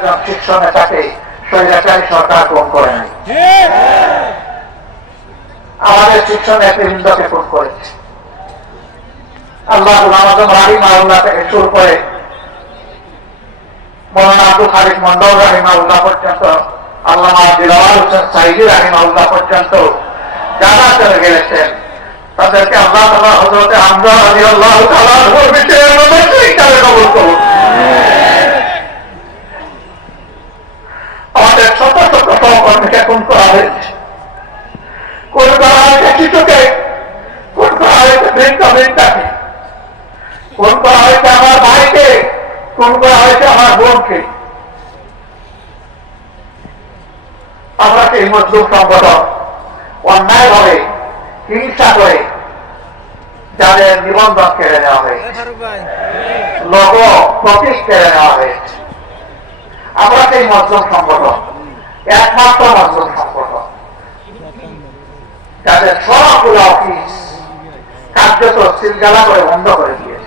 একজন শীর্ষ নেতাকে স্বৈরাচারী সরকার খুন করে নাই, আমাদের শীর্ষ নেতৃবৃন্দকে খুন করেছে। আল্লাহ রাহিমাহুল্লাহ থেকে শুরু করে মৌলানা আব্দুল খালিক মন্ডল রাহিমাহুল্লাহ পর্যন্ত, আল্লামা দিলওয়ার হোসেন সাইদি রাহিমাহুল্লাহ পর্যন্ত যারা চলে গেছেন তাদেরকে আল্লাহ তাআলা হযরতে হামজা রাদিয়াল্লাহু তাআলা আনহুর বিচারের মধ্যে ঠিকভাবে কবুল করুন। আমাদের শত শত সহকর্মীকে খুন করা হয়েছে, খুন করা হয়েছে শিশুকে, খুন করা হয়েছে বৃদ্ধ বৃদ্ধাকে, খুন করা হয়েছে আমার ভাইকে, খুন করা হয়েছে আমার বোনকে। আমরা সেই মজলুম সংগঠন অন্যায় ভাবে হিংসা করে যাদের নিবন্ধন কেড়ে নেওয়া হয়েছে, লোগো প্রতীক কেড়ে নেওয়া হয়েছে, আমরা সেই মজলুম সংগঠন একমাত্র মজলুম সংগঠন যাদের সবগুলো অফিস কার্যত সিলগালা করে বন্ধ করে দিয়েছে।